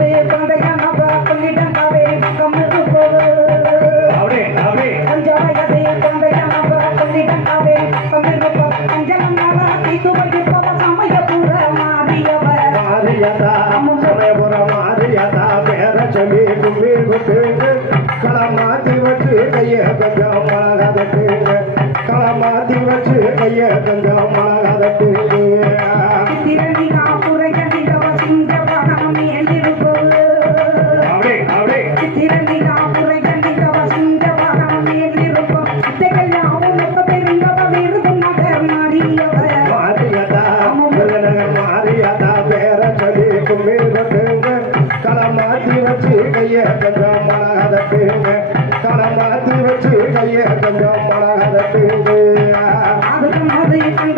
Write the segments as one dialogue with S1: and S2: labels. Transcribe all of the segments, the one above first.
S1: பய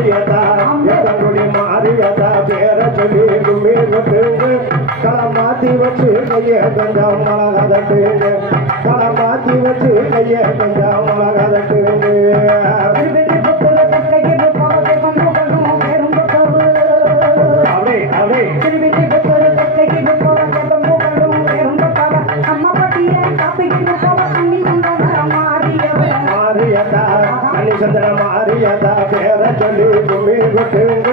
S2: மாறியதா? எதனுடைய மாறியதா? பேர சொல்லி கும்பிட்டு தலை மாத்தி வச்சு கைய கஞ்சா மிளகா தட்டுங்க தலை மாத்தி வச்சு கைய கஞ்சா மிளகா மாறியதா? சந்திர மாரியதா பேர சொல்லி கும்மி கொட்டுங்க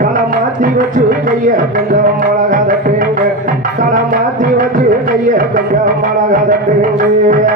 S2: தலை மாத்தி வச்சு கைய கொஞ்சம் மிளகா தட்டுங்க தலை மாத்தி வச்சு கைய கொஞ்சம் மிளகா தட்டுங்க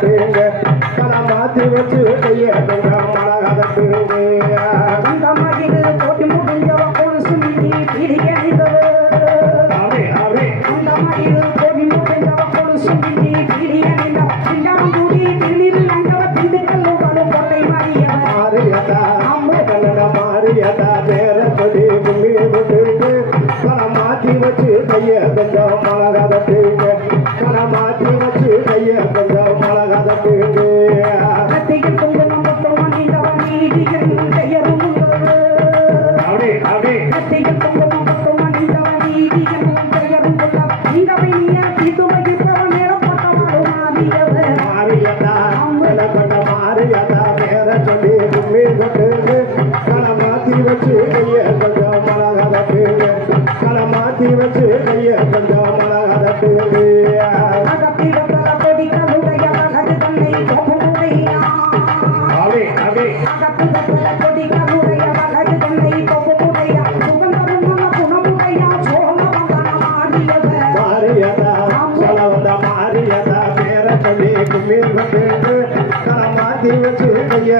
S2: தேங்க பல மாற்றி வச்சு கையாடுங்க నీకు మీరు కనమా దివ చూపయ్య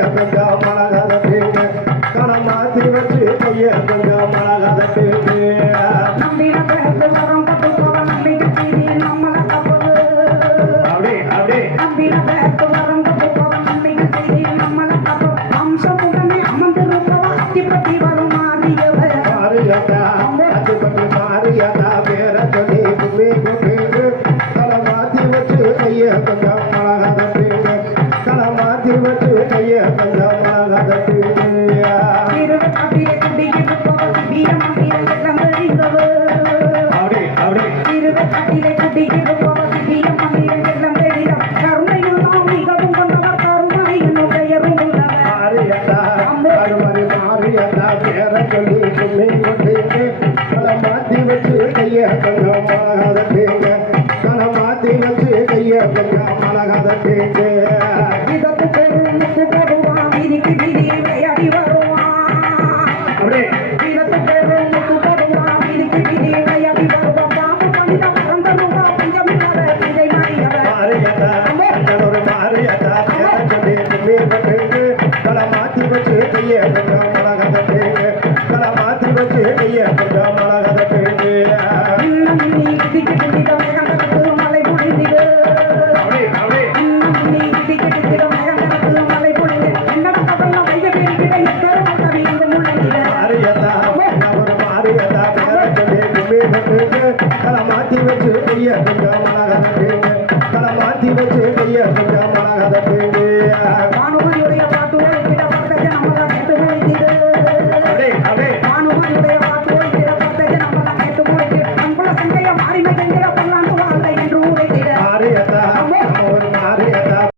S2: தலை மாத்தி வச்சு கையை தலை மாத்தி வச்சு கையை